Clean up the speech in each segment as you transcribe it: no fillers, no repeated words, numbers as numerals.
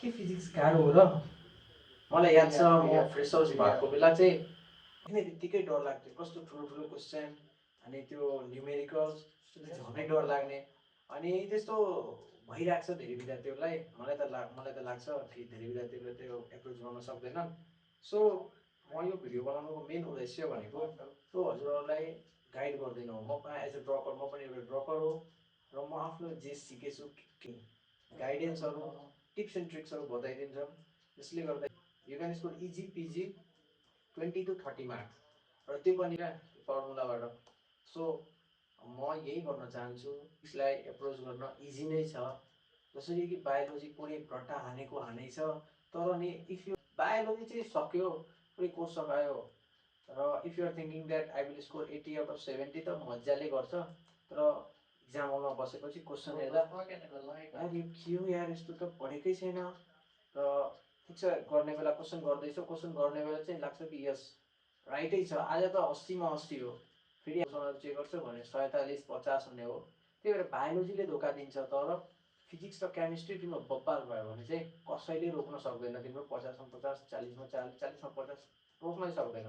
के फिजिक्स गाह्रो हो र? मलाई याद छ म फ्रेसर्स भएको बेला चाहिँ किन त्यत्तिकै डर लाग्थ्यो। कस्तो ठुलो ठुलो क्वेसन अनि त्यो न्युमेरिकल्स झनै डर लाग्ने अनि त्यस्तो भइरहेको छ धेरै विद्यार्थीहरूलाई। मलाई त लाग्छ कि धेरै विद्यार्थीहरूले त्यो एप्रोच गर्न सक्दैनन्। सो म यो भिडियो बनाउनुको मेन उद्देश्य भनेको त्यो हजुरहरूलाई गाइड गर्दिनँ। म एज अ ड्रपर, म पनि एउटा ड्रपर हो र म आफ्नो जे सिकेछु गाइडेन्सहरू टिप्स एन्ड ट्रिक्सहरू बताइदिन्छ, जसले गर्दा you can score easy PG 20 to 30 marks र त्यो पनि फर्मुलाबाट। सो म यही गर्न चाहन्छु, यसलाई एप्रोच गर्न इजी नै छ। जसरी कि बायोलोजी पुरै भट्टा हानेको हानै छ, तर नि इफ यु बायोलोजी चाहिँ सक्यो, पुरै कोर्स सकायो र if you are thinking that I will score 80 out of 70 त मजाले गर्छ। तर इक्जाम हलमा बसेपछि क्वेसन हेर्दा यार यो के हो यार, यस्तो त पढेकै छैन। र ठिक छ, गर्ने बेला क्वेसन गर्दैछ, क्वेसन गर्ने बेला चाहिँ लाग्छ कि यस राइटै छ, आज त 80 मा 80 हो। फेरि चेक गर्छ भने 47 50 हुने हो। त्यही भएर बायोलोजीले धोका दिन्छ। तर फिजिक्स र केमिस्ट्री तिम्रो बब्बाल भयो भने चाहिँ कसैले रोक्न सक्दैन। तिम्रो 50 मा 50, 40 मा 40, 40 मा 50 रोक्नै सक्दैन।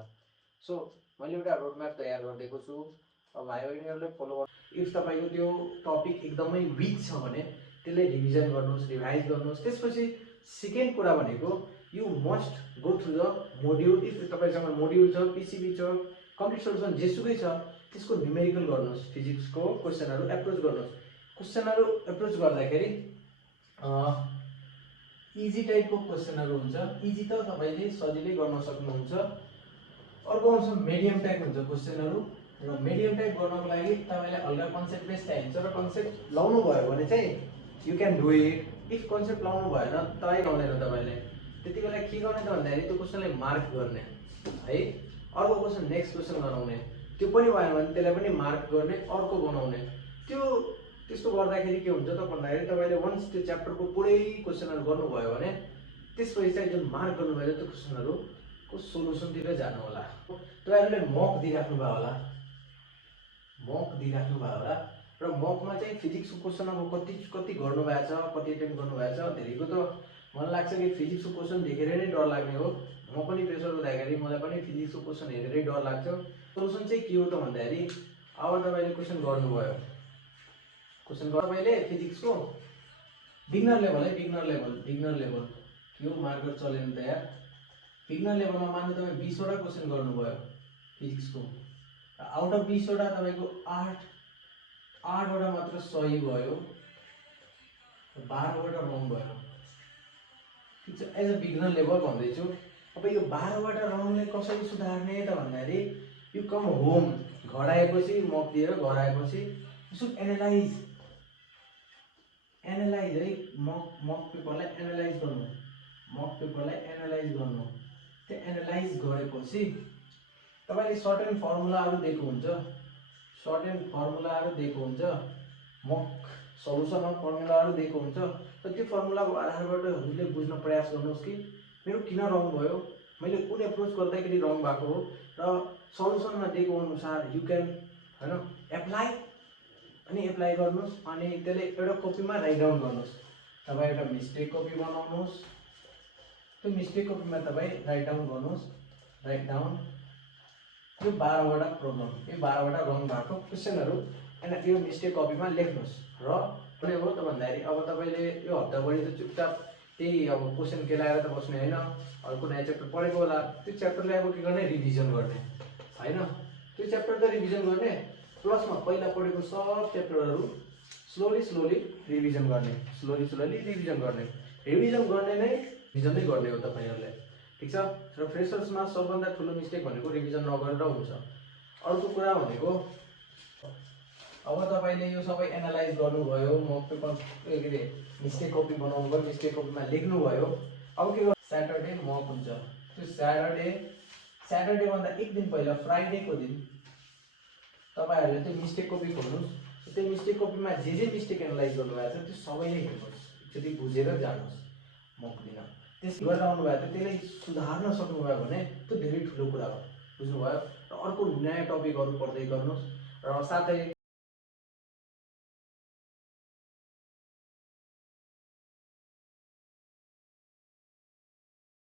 सो मैले एउटा रोडम्याप तयार गरिदिएको छु। अब भाइ बहिनीहरूले फलो गर्नु। इफ तपाईँको त्यो टपिक एकदमै विक छ भने त्यसलाई रिभिजन गर्नुहोस्, रिभाइज गर्नुहोस्। त्यसपछि सेकेन्ड कुरा भनेको you must go through the module. If तपाईँसँग मोड्युल छ, पिसिबी छ, कम्प्लिट सोल्युसन जेसुकै छ, त्यसको न्युमेरिकल गर्नुहोस्। फिजिक्सको क्वेसनहरू एप्रोच गर्नुहोस्। क्वेसनहरू एप्रोच गर्दाखेरि इजी टाइपको क्वेसनहरू हुन्छ। इजी त तपाईँले सजिलै गर्न सक्नुहुन्छ। अर्को आउँछ मिडियम टाइप हुन्छ क्वेसनहरू, र मिडियम टाइप गर्नको लागि तपाईँले हल्का कन्सेप्ट बेस चाहिन्छ र कन्सेप्ट लाउनु भयो भने चाहिँ you can do it. If concept लाउनु भएन, तपाईँ लाउँदैन तपाईँले, त्यति बेला के गर्ने त भन्दाखेरि त्यो क्वेसनलाई मार्क गर्ने है। अर्को क्वेसन नेक्स्ट क्वेसन बनाउने, त्यो पनि भएन भने त्यसलाई पनि मार्क गर्ने, अर्को बनाउने। त्यस्तो गर्दाखेरि के हुन्छ त भन्दाखेरि तपाईँले वन्स त्यो च्याप्टरको पुरै क्वेसनहरू गर्नुभयो भने त्यसपछि चाहिँ जुन मार्क गर्नुभयो त्यो क्वेसनहरूको सोल्युसनतिर जानु होला। तपाईँहरूले मक दिइराख्नु भयो होला, र मकमा चाहिँ फिजिक्सको क्वेसन अब कति गर्नुभएको छ, कति एटेम्प गर्नुभएको छ। धेरैको त मलाई लाग्छ कि फिजिक्सको क्वेसन देखेर नै डर लाग्ने हो। म पनि प्रेसर हुँदाखेरि मलाई पनि फिजिक्सको क्वेसन हेरेरै डर लाग्थ्यो। सोल्युसन चाहिँ के हो त भन्दाखेरि अब तपाईँले क्वेसन गर्नुभयो, तपाईँले फिजिक्सको बिगनर लेभल है, बिगनर लेभल के हो मार्कर चलेन त यार। बिगनर लेभलमा मान्नु तपाईँ 20 वटा क्वेसन गर्नुभयो फिजिक्सको, आउट अफ 20 वटा तपाईँको 8 वटा मात्र सही भयो, 12 वटा रङ भयो। ठिक छ, एज अ बिगनर लेभल भन्दैछु। अब यो 12 वटा रङलाई कसरी सुधार्ने त भन्दाखेरि यु कम होम, घर आएपछि मक दिएर घर आएपछि यु सुड एनालाइज है। मक पेपरलाई एनालाइज गर्नु, त्यो एनालाइज गरेपछि तपाईँले सर्ट एन्ड फर्मुलाहरू दिएको हुन्छ, मक सल्युसनमा फर्मुलाहरू दिएको हुन्छ। र त्यो फर्मुलाको आधारबाट हजुरले बुझ्न प्रयास गर्नुहोस् कि मेरो किन रङ भयो, मैले कुन एप्रोच गर्दाखेरि रङ भएको हो, र सल्युसनमा दिएको अनुसार यु क्यान होइन एप्लाई गर्नुहोस्। अनि त्यसले एउटा कपीमा राइट डाउन गर्नुहोस्। तपाईँ एउटा मिस्टेक कपी बनाउनुहोस्, त्यो मिस्टेक कपीमा तपाईँ राइट डाउन गर्नुहोस्। यो 12 वटा प्रब्लम, यो 12 वटा रङ भएको क्वेसनहरू यो मिस्टेक कपीमा लेख्नुहोस्। र के हो त भन्दाखेरि अब तपाईँले यो हप्ताभरि त चुपचाप त्यही अब क्वेसन केलाएर त बस्ने होइन। अर्को नयाँ च्याप्टर पढेको होला, त्यो च्याप्टरलाई अब के गर्ने, रिभिजन गर्ने होइन। त्यो च्याप्टर त रिभिजन गर्ने, प्लसमा पहिला पढेको सब च्याप्टरहरू स्लोली रिभिजन गर्ने, रिभिजन गर्ने नै रिभिजनै गर्ने हो तपाईँहरूले। ठिक छ। र फ्रेसर्समा सबभन्दा ठुलो मिस्टेक भनेको रिभिजन नगरेर हुन्छ। अर्को कुरा भनेको अब तपाईँले यो सबै एनालाइज गर्नुभयो, मक पेपर के अरे मिस्टेक कपी बनाउनु भयो, मिस्टेक कपीमा लेख्नुभयो। अब के गर्नु, स्याटरडे मक हुन्छ। त्यो स्याटरडेभन्दा एक दिन पहिला फ्राइडेको दिन तपाईँहरूले त्यो मिस्टेक कपी खोल्नुहोस्। त्यो मिस्टेक कपीमा जे मिस्टेक एनालाइज गर्नुभएको छ त्यो सबैले हेर्नुहोस्, एकचोटि बुझेर जानुहोस् मक दिन। त्यसो गरेर आउनुभयो त त्यसलाई सुधार्न सक्नुभयो भने त्यो धेरै ठुलो कुरा हो, बुझ्नुभयो। र अर्को नयाँ टपिकहरू पढ्दै गर्नुहोस्, र साथै